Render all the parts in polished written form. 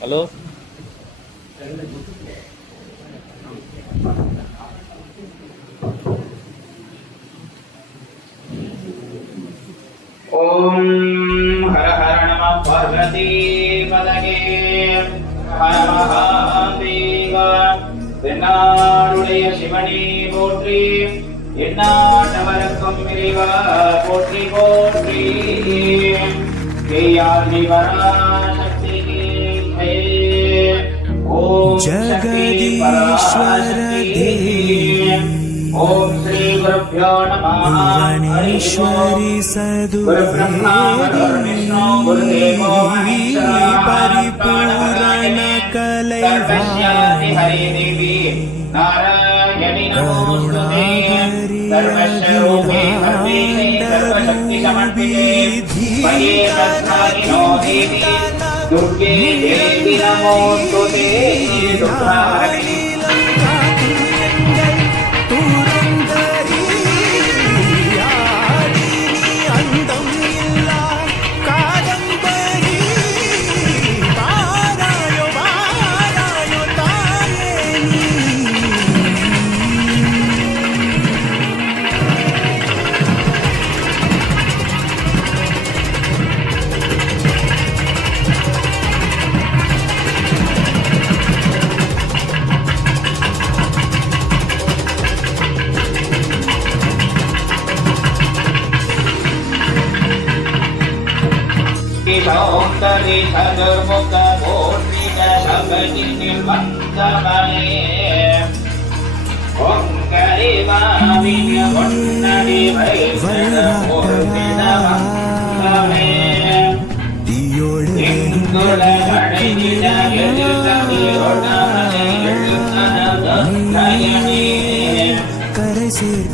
Hello ஓம் ஹர ஹர நம பார்வதி பதகே ஹர மகாதேவ தென்னாடுடைய சிவனே போற்றி எந்நாட்டவர்க்கும் இறைவா போற்றி போற்றி கேயாதி பராசக்தி ஓம் சக்தி பராசக்தி ओम श्री गुरुभ्यो नमः भुवनेश्वरी सदुर्वेदी परिपूर्ण कलैवाणी करुणाकरी दुर्गे देवी नमोस्तुते दुर्गाणि சௌந்தரி சதுர்முக போற்றிக சபதினில் வந்தவனே ஓங்கரி மாவிய பொன்னடி வைசர போற்றினவந்தமே இங்குல கடையிட எழுதவி ஒடமனை எழுதனதயனே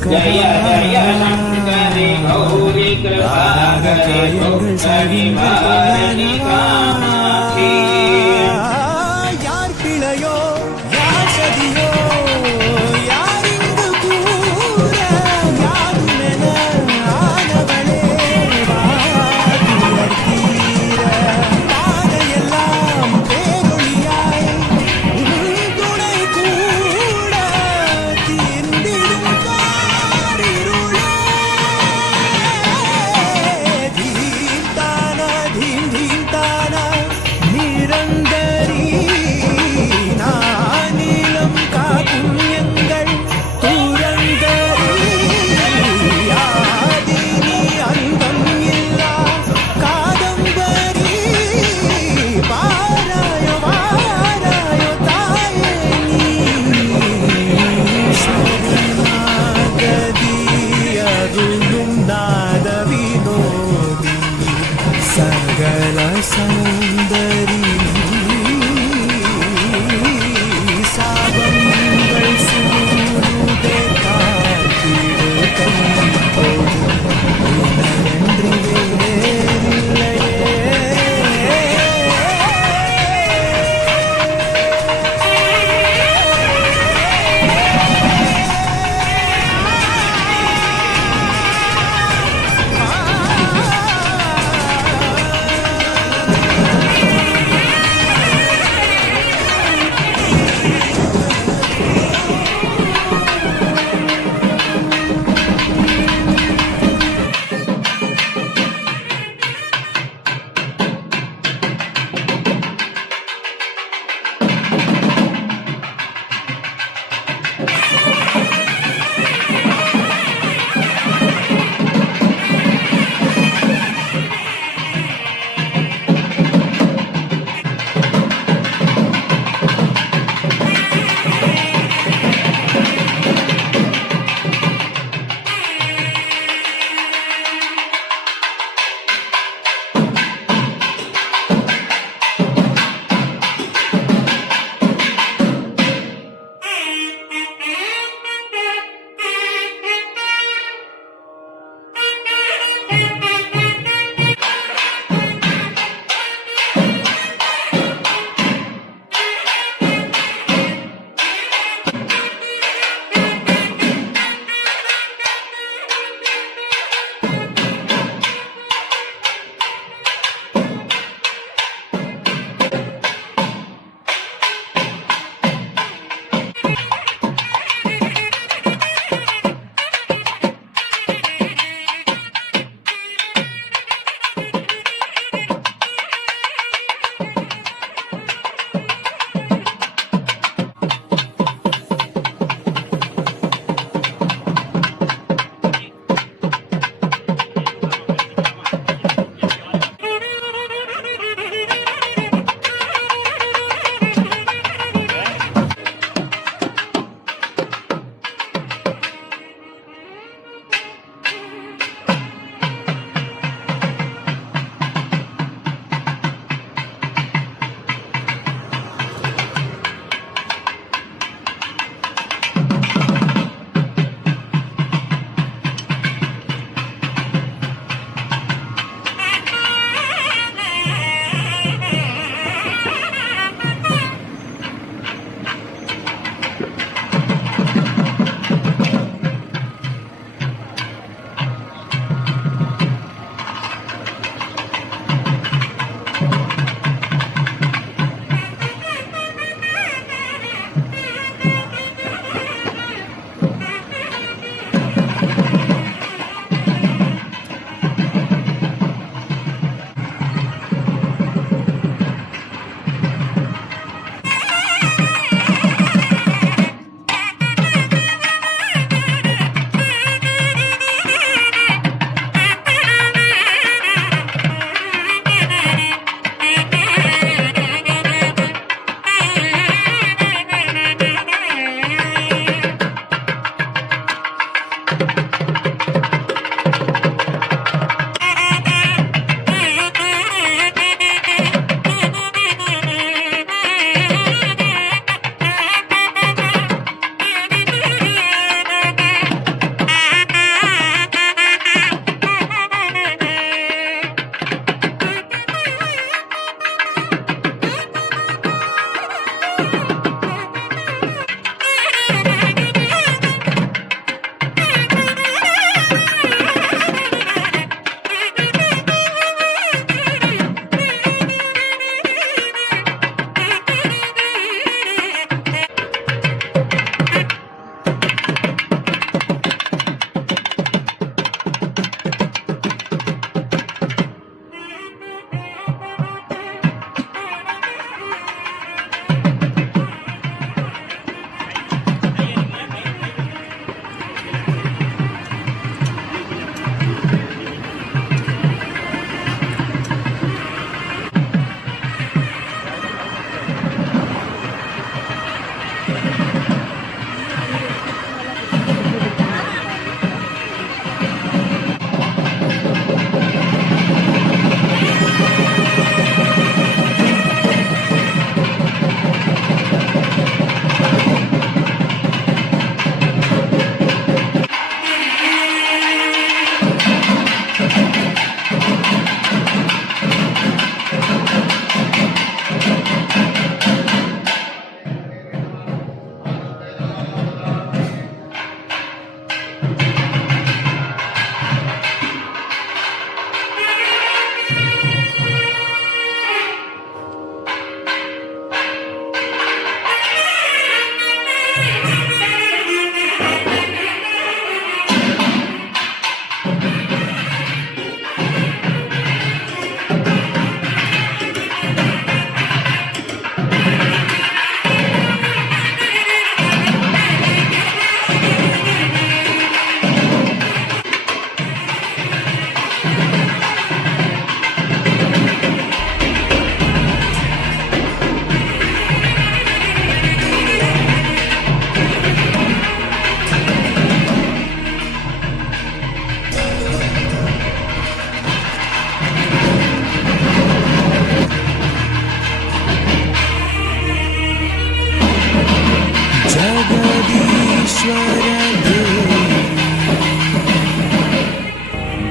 ஜய ஜய சங்கரி கௌரி கிருபாகரி கோக்கரி மாரணி காமாட்சி யார் பிழையோ யார் சதியோ யார் இங்கு கூற யாருமென ஆனவளே வாதியர் தீர பாதையெல்லாம் பேரொழியாய் துணை கூட தீர்ந்திடும் காரிருளே தீர்த்தான தீர்த்தான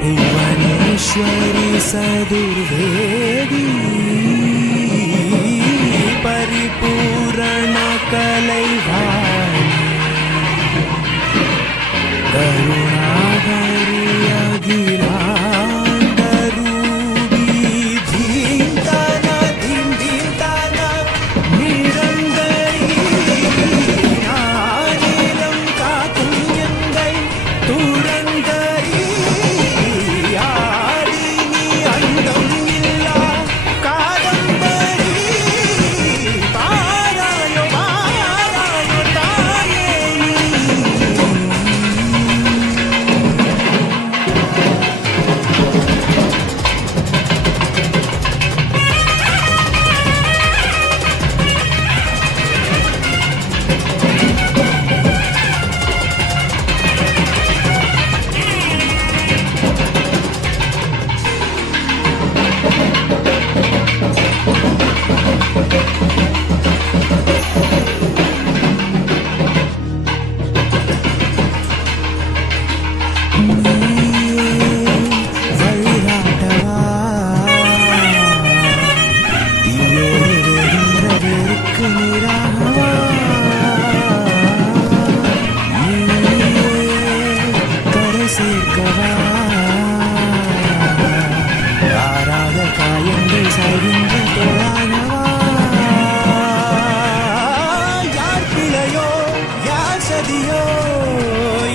भुवनेश्वरी सदुर्वेदी परिपूर्ण कलैवाणी करुणाधरी अखिलाण्डरूपी धीम्ताना धीम्ताना निरन्तरी नानीलं काकुण्यङ्गै तुरन्तरी यादिनी अन्दं इल्ला कादम्बरी पारायो तायेनी காயங்கள் சரிந்த தொழானவா யார் பிழையோ யார் சதியோ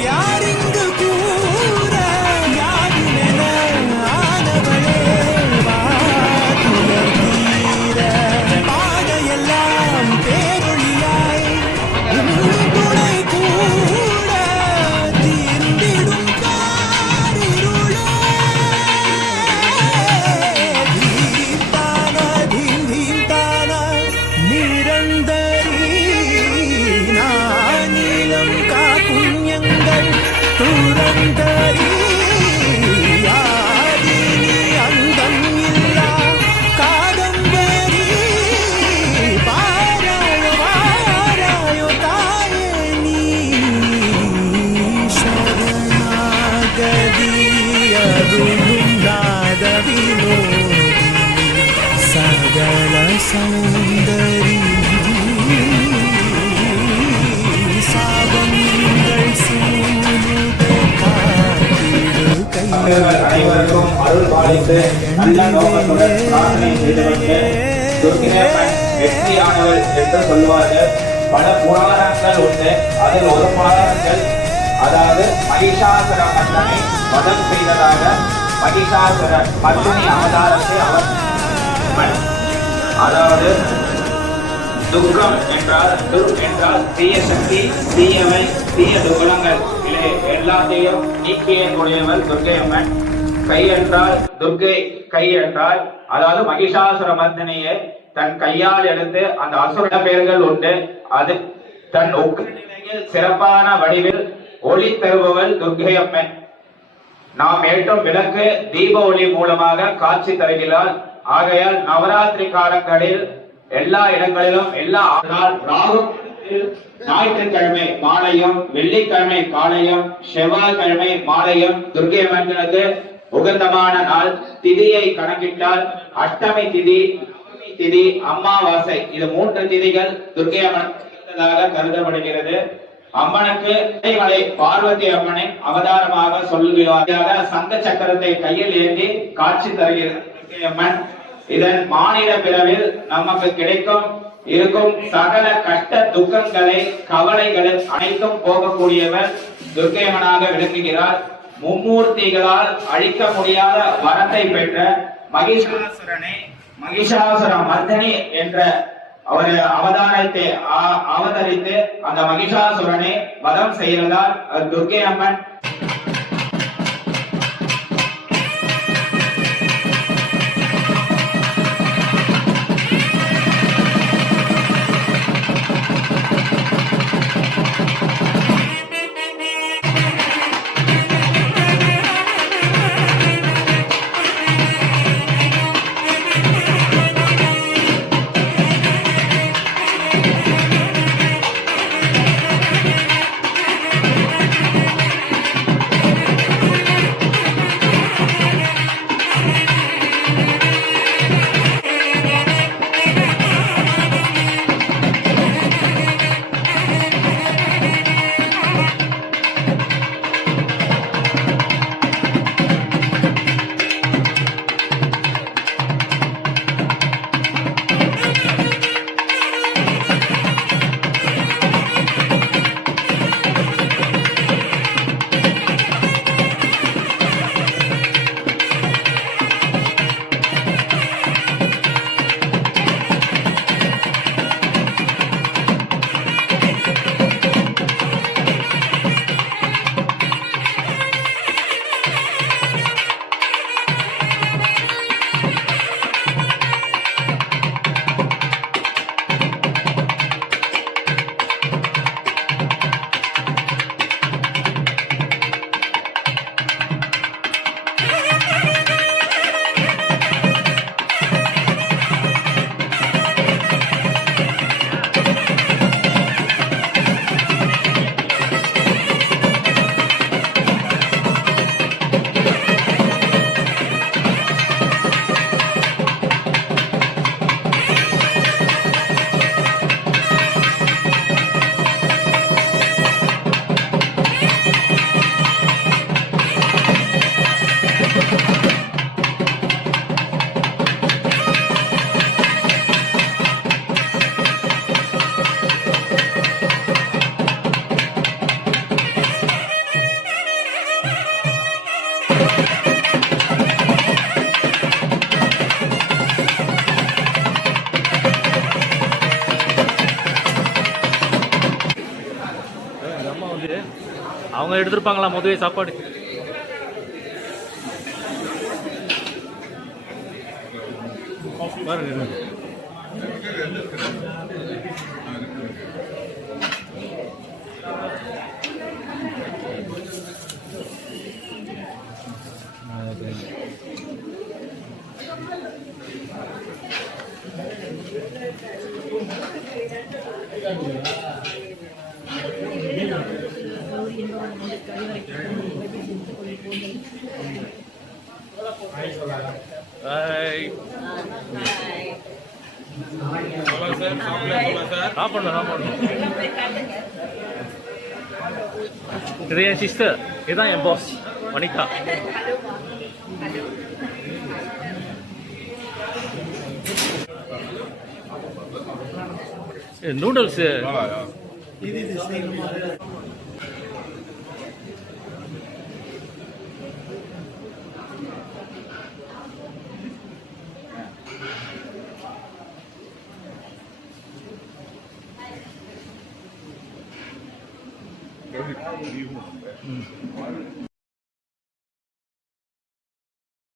யார் இங்கு கூற யாருமென ஆனவளே வாதுலர் தீர பாதையெல்லாம் பேரொழியாய் துணை கூட தீர்ந்திடும் காரிருளே நிரந்தரி நானிலம் காக்குண்யங்கள் துரந்தரி யாதினி அந்தம் இல்லா காதம்பரி பாராயோ தாயே நீ சரணாகதி அதுவும் நாத வினோதி சகல சௌந்தரி சாபங்கள் சூழுதே காத்திடு தமிழர்கள் அனைவருக்கும் அருள் பாலித்து நல்ல நோக்கத்துடன் பிரார்த்தனை செய்தவர்கள் துர்க்கினேப்பன் வெற்றியானவள் என்று சொல்வார்கள். பல புராணங்கள் உண்டு. அதில் ஒரு புராணங்கள், அதாவது மகிஷாசுர மன்னனை வதம் செய்ததாக மகிஷாசுர மர்த்தினி அவதாரத்தை அவர், அதாவது துர்க்கம் என்றால் தீய சக்தி, தீயவை, தீய குணங்கள் இல்லை எல்லாத்தையும் நீக்கியக்கூடியவள் துர்க்கை அம்மன். கை என்றால் துர்க்கை, கை என்றால் அதாவது மகிஷாசுர மர்த்தினியை தன் கையால் எடுத்து அந்த அசுர பெயர்கள் உண்டு. அது தன் நிலையில் சிறப்பான வடிவில் ஒளி தருபவள் துர்க்கை அம்மன். நாம் ஏற்றும் விளக்கு தீப ஒளி மூலமாக காட்சி தருகிறாள். ஆகையால் நவராத்திரி காலங்களில் எல்லா இடங்களிலும் எல்லா ராகு ஞாயிற்றுக்கிழமை மாலையும் வெள்ளிக்கிழமை காலையும் செவ்வாய்க்கிழமை மாலையும் துர்க்கை அம்மனுக்கு உகந்தமான நாள். திதியை கணக்கிட்டால் அஷ்டமி திதி, நவமி திதி, அமாவாசை, இது 3 திதிகள் துர்க்கை அம்மன் கருதப்படுகிறது. அம்மனுக்கு மலை பார்வதி அம்மனின் அவதாரமாக சொல்லுவார்கள். சங்க சக்கரத்தை கையில் ஏந்தி காட்சி தருகிறது துர்க்கை அம்மன். இதன் மாநில பிறவில் நமக்கு இருக்கும் சகல கஷ்ட துக்கங்களை, கவலைகளை அனைத்தும் போகக்கூடியவர் துர்க்கை அம்மனாக விளங்குகிறார். மும்மூர்த்திகளால் அழிக்க முடியாத வரத்தை பெற்ற மகிஷாசுர மர்த்தினி என்ற அவர் அவதாரத்தை அவதரித்து அந்த மகிஷாசுரனை வதம் செய்ததால் துர்க்கை அம்மன் அவங்க எடுத்துருப்பாங்களா முதவே சாப்பாடு? பாருங்க. Bye. சாப்பிடணும். இது என் சிஸ்டர், இதுதான் என் பாஸ் வனிதா. நூடுல்ஸ்